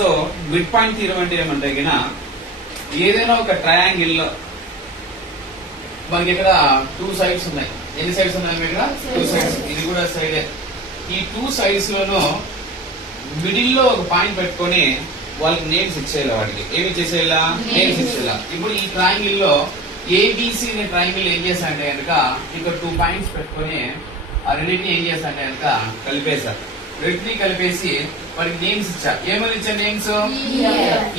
So mid point theorem అంటే ఏమంటే గిన ఏదైనా ఒక ట్రయాంగిల్ లో మనకి ఇక్కడ 2 సైడ్స్ ఉన్నాయి. ఎన్ని సైడ్స్ ఉన్నాయి ఇక్కడ? 2 సైడ్స్. ఇది కూడా సైడే. ఈ 2 సైడ్స్ లోనూ మిడిల్ లో ఒక పాయింట్ పెట్టుకొని వాళ్ళకి నేమ్స్ ఇచ్చేయాలి. వాటికి ఏమి చేసేయాలా? నేమ్స్ ఇచ్చేయాలా. ఇప్పుడు ఈ ట్రయాంగిల్ లో ఏబిసి అనే ట్రయాంగిల్ ఏం చేశారంటే కనుక ఇక్కడ 2 పాయింట్స్ పెట్టుకొని ఆ రెండింటిని ఏం చేశారంటే కనుక కలిపేశారు. రెండింటిని కలిపేసి వాడికి నేమ్స్ ఇచ్చా. ఏమని ఇచ్చా నేమ్స్?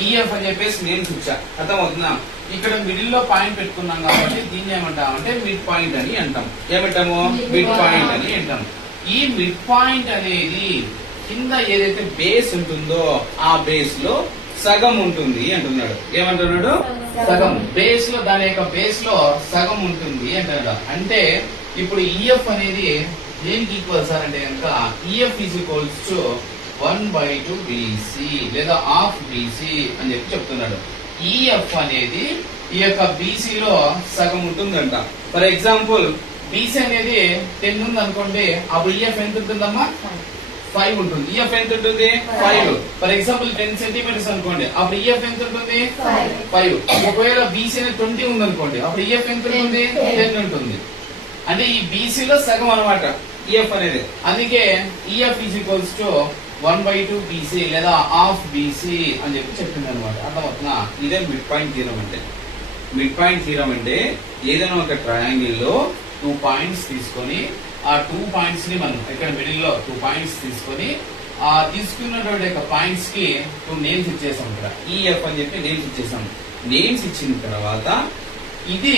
ఈఎఫ్ అని చెప్పేసి నేమ్స్ ఇచ్చా. అర్థమవుతుందా? ఇక్కడ మిడిల్ లో పాయింట్ పెట్టుకున్నాం కాబట్టి దీన్ని ఏమంటామంటే మిడ్ పాయింట్ అని అంటాం. ఏమంటాము? మిడ్ పాయింట్ అని అంటాం. ఈ మిడ్ పాయింట్ అనేది కింద ఏదైతే బేస్ ఉంటుందో ఆ బేస్ లో సగం ఉంటుంది అంటున్నాడు. ఏమంటున్నాడు? సగం. బేస్ లో దాని యొక్క బేస్ లో సగం ఉంటుంది అంటున్నాడు. అంటే ఇప్పుడు ఈఎఫ్ అనేది దేనికి ఈక్వల్ సార్ అంటే కనుక EF is equals to 1/2 BC లేదా హాఫ్ BC అని చెప్పి చెప్తున్నాడు. ఈఎఫ్ అనేది ఈ యొక్క బీసీ లో సగం ఉంటుందంట. ఫర్ ఎగ్జాంపుల్ బీసీ అనేది 10 ఉంది అనుకోండి, అప్పుడు ఈఎఫ్ ఎంత ఉంటుందమ్మా? 5 ఉంటుంది. ఈఎఫ్ ఎంత ఉంటుంది? 5. ఫర్ ఎగ్జాంపుల్ 10 సెంటీమీటర్స్ అనుకోండి, అప్పుడు ఈఎఫ్ ఎంత ఉంటుంది? 5. ఒకవేళ బీసీ అనేది 20 ఉంది అనుకోండి, అప్పుడు ఈఎఫ్ ఎంత ఉంటుంది? 10 ఉంటుంది. అంటే ఈ బీసీ లో సగం అనమాట ఈఎఫ్ అనేది. అందుకే EF is equals to 1/2 BC లేదా హాఫ్ BC అని చెప్పి చెప్తుంది అనమాట. అర్థమవుతుందా? ఇదే మిడ్ పాయింట్ థీరం అంటే. మిడ్ పాయింట్ థీరం అంటే ఏదైనా ఒక ట్రయాంగిల్ లో 2 పాయింట్స్ తీసుకొని ఆ 2 పాయింట్స్ ని మనం ఇక్కడ మిడిల్ లో 2 పాయింట్స్ తీసుకొని ఆ తీసుకున్నటువంటి యొక్క పాయింట్స్ కి 2 నేమ్స్ ఇచ్చేసాం. ఇక్కడ ఈఎఫ్ అని చెప్పి నేమ్స్ ఇచ్చేసాం. నేమ్స్ ఇచ్చిన తర్వాత ఇది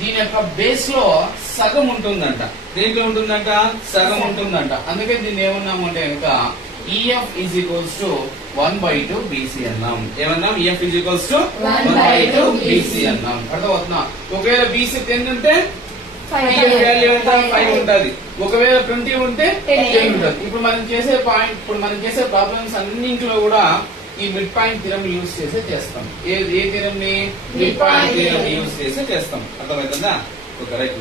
దీని యొక్క బేస్ లో సగం ఉంటుందంట. దేంట్లో ఉంటుందంట? సగం ఉంటుందంట. అందుకే దీన్ని ఏమన్నాము అంటే కనుక EF is equals to 1/2 BC అన్నాం. ఏమన్నాం? EF is equals to 1/2 BC అన్నాం. అర్థమవుతుందా? ఒకవేళ BC 10 ఉంటే ఈఎఫ్ వాల్యూ ఎంత? 5 ఉంటుంది. ఒకవేళ 20 ఉంటే 10 ఉంటుంది. ఇప్పుడు మనం చేసే ప్రాబ్లమ్స్ అన్నింటిలో కూడా ఈ మిడ్ పాయింట్ థీరం యూజ్ చేసే చేస్తాం. ఏ థీరం ని? మిడ్ పాయింట్ థీరం యూజ్ చేసే చేస్తాం. అర్థమవుతుందా? ఒక రైట్.